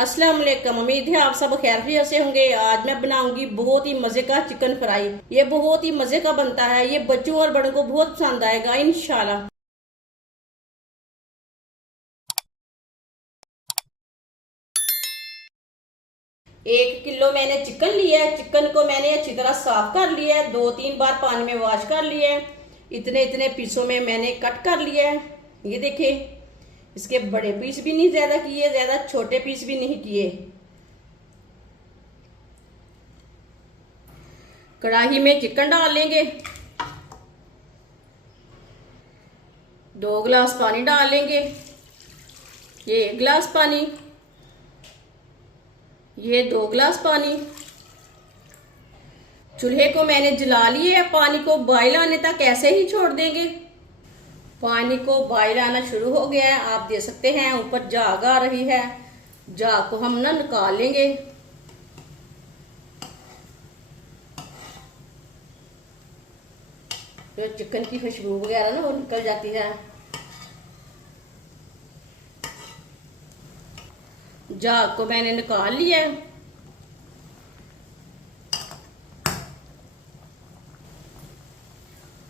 अस्सलाम वालेकुम। उम्मीद है आप सब खैरियत से होंगे। आज मैं बनाऊंगी बहुत ही मजे का चिकन फ्राई। ये बहुत ही मजे का बनता है। ये बच्चों और बड़ों को बहुत पसंद आएगा इंशाल्लाह। 1 किलो मैंने चिकन लिया है। चिकन को मैंने अच्छी तरह साफ कर लिया है। 2-3 बार पानी में वॉश कर लिया है। इतने इतने पीसों में मैंने कट कर लिया है। ये देखिए, इसके बड़े पीस भी नहीं ज्यादा किए, ज्यादा छोटे पीस भी नहीं किए। कढ़ाई में चिकन डाल लेंगे। 2 गिलास पानी डाल लेंगे। ये 1 गिलास पानी, ये 2 गिलास पानी। चूल्हे को मैंने जला लिए। पानी को बॉयल आने तक ऐसे ही छोड़ देंगे। पानी को बॉयल आना शुरू हो गया है, आप देख सकते हैं ऊपर झाग आ रही है। झाग को हम ना निकाल लेंगे। जो चिकन की खुशबू वगैरह ना वो निकल जाती है। झाग को मैंने निकाल लिया है।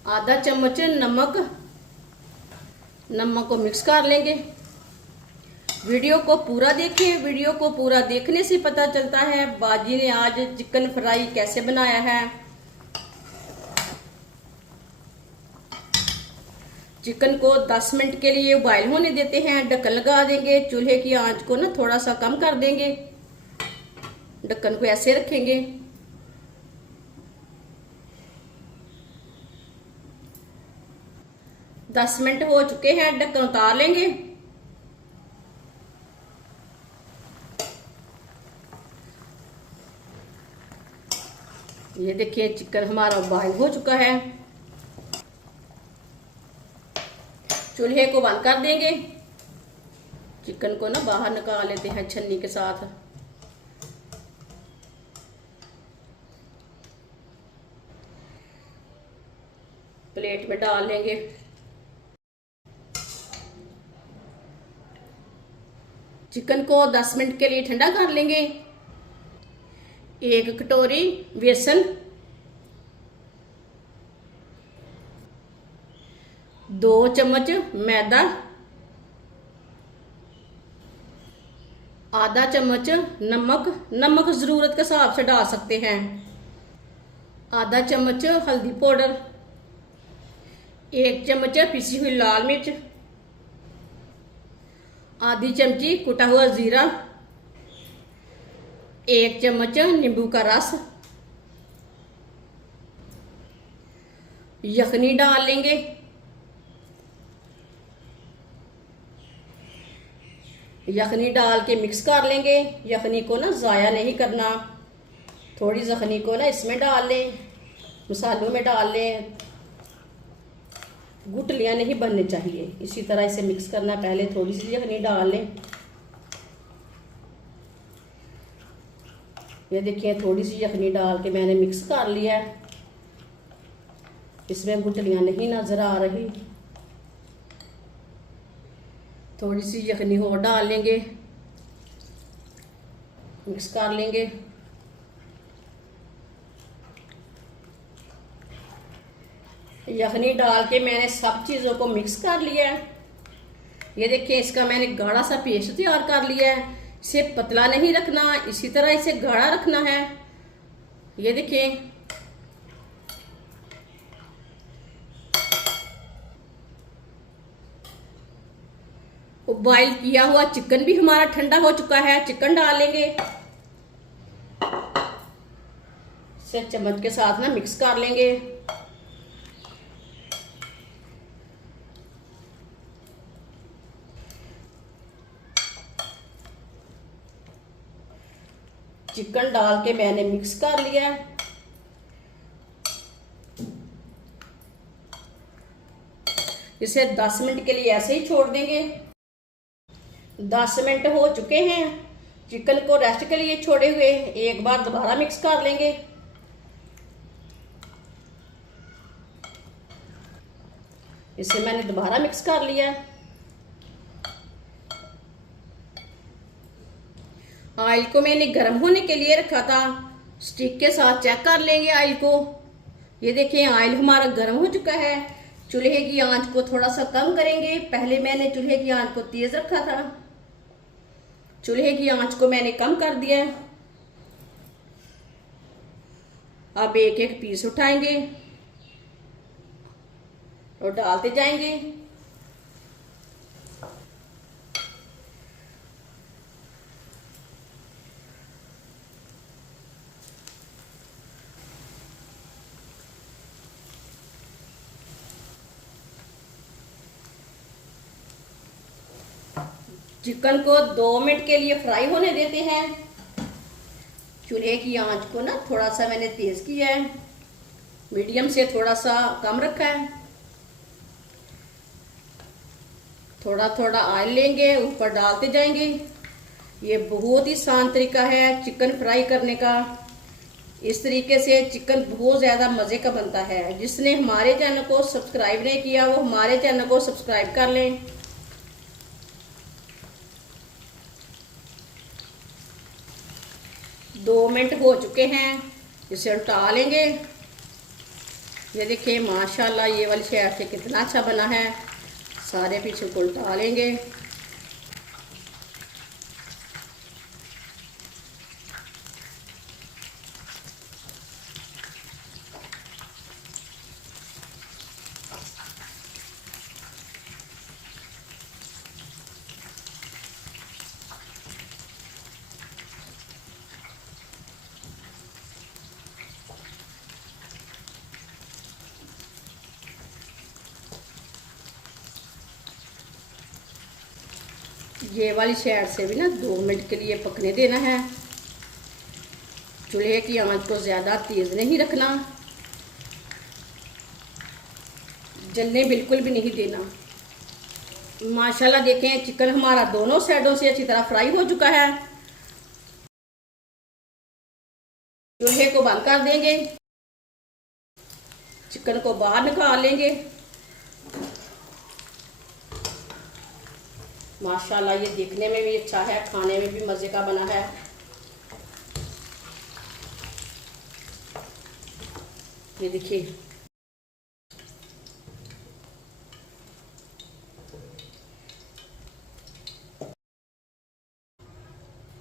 आधा चम्मच नमक को मिक्स कर लेंगे। वीडियो को पूरा देखें। वीडियो को पूरा देखने से पता चलता है बाजी ने आज चिकन फ्राई कैसे बनाया है। चिकन को 10 मिनट के लिए बॉयल होने देते हैं। ढक्कन लगा देंगे। चूल्हे की आंच को ना थोड़ा सा कम कर देंगे। ढक्कन को ऐसे रखेंगे। दस मिनट हो चुके हैं। ढक्कन उतार लेंगे। ये देखिए, चिकन हमारा बॉयल हो चुका है। चूल्हे को बंद कर देंगे। चिकन को ना बाहर निकाल लेते हैं छन्नी के साथ। प्लेट में डाल लेंगे। चिकन को 10 मिनट के लिए ठंडा कर लेंगे। 1 कटोरी बेसन, 2 चम्मच मैदा, आधा चम्मच नमक जरूरत के हिसाब से डाल सकते हैं। आधा चम्मच हल्दी पाउडर, 1 चम्मच पिसी हुई लाल मिर्च, आधी चमची कुटा हुआ जीरा, 1 चम्मच नींबू का रस। यखनी डाल लेंगे। यखनी डाल के मिक्स कर लेंगे। यखनी को ना ज़ाया नहीं करना। थोड़ी यखनी को ना इसमें डाल लें, मसालों में डाल लें। गुठलियाँ नहीं बननी चाहिए। इसी तरह इसे मिक्स करना। पहले थोड़ी सी यखनी डाल लें। ये देखिए, थोड़ी सी यखनी डाल के मैंने मिक्स कर लिया है। इसमें गुठलियाँ नहीं नजर आ रही। थोड़ी सी यखनी और डाल लेंगे, मिक्स कर लेंगे। यखनी डाल के मैंने सब चीज़ों को मिक्स कर लिया है। ये देखिए, इसका मैंने गाढ़ा सा पेस्ट तैयार कर लिया है। इसे पतला नहीं रखना, इसी तरह इसे गाढ़ा रखना है। ये देखिए, बॉईल किया हुआ चिकन भी हमारा ठंडा हो चुका है। चिकन डाल लेंगे। इसे चम्मच के साथ ना मिक्स कर लेंगे। चिकन डाल के मैंने मिक्स कर लिया है। इसे 10 मिनट के लिए ऐसे ही छोड़ देंगे। 10 मिनट हो चुके हैं। चिकन को रेस्ट के लिए छोड़े हुए एक बार दोबारा मिक्स कर लेंगे। इसे मैंने दोबारा मिक्स कर लिया। ऑयल को मैंने गर्म होने के लिए रखा था। स्टिक के साथ चेक कर लेंगे ऑयल को। ये देखिए ऑयल हमारा गर्म हो चुका है। चूल्हे की आंच को थोड़ा सा कम करेंगे। पहले मैंने चूल्हे की आंच को तेज रखा था, चूल्हे की आंच को मैंने कम कर दिया। अब एक एक पीस उठाएंगे और डालते जाएंगे। चिकन को 2 मिनट के लिए फ्राई होने देते हैं। चूल्हे की आंच को ना थोड़ा सा मैंने तेज किया है, मीडियम से थोड़ा सा कम रखा है। थोड़ा थोड़ा ऑयल लेंगे, ऊपर डालते जाएंगे। ये बहुत ही आसान तरीका है चिकन फ्राई करने का। इस तरीके से चिकन बहुत ज़्यादा मज़े का बनता है। जिसने हमारे चैनल को सब्सक्राइब नहीं किया वो हमारे चैनल को सब्सक्राइब कर लें। दो मिनट हो चुके हैं, इसे उल्टा लेंगे। ये देखिए माशाल्लाह ये वाली साइड से कितना अच्छा बना है। सारे पीछे को उल्टा लेंगे। ये वाली साइड से भी ना 2 मिनट के लिए पकने देना है। चूल्हे की आंच को ज़्यादा तेज़ नहीं रखना, जलने बिल्कुल भी नहीं देना। माशाल्लाह देखें चिकन हमारा दोनों साइडों से अच्छी तरह फ्राई हो चुका है। चूल्हे को बंद कर देंगे, चिकन को बाहर निकाल लेंगे। माशाल्लाह ये देखने में भी अच्छा है, खाने में भी मज़े का बना है। ये देखिए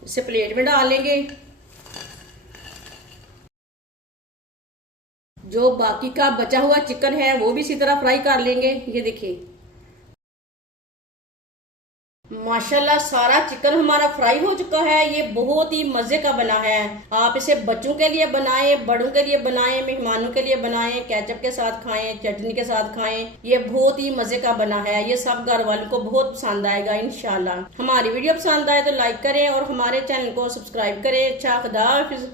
इसे प्लेट में डाल लेंगे। जो बाकी का बचा हुआ चिकन है वो भी इसी तरह फ्राई कर लेंगे। ये देखिए माशाल्लाह सारा चिकन हमारा फ्राई हो चुका है। ये बहुत ही मजे का बना है। आप इसे बच्चों के लिए बनाएं, बड़ों के लिए बनाएं, मेहमानों के लिए बनाएं, केचप के साथ खाएं, चटनी के साथ खाएं। ये बहुत ही मजे का बना है। ये सब घर वालों को बहुत पसंद आएगा इंशाल्लाह। हमारी वीडियो पसंद आए तो लाइक करें और हमारे चैनल को सब्सक्राइब करें। अच्छा खुदा हाफिज।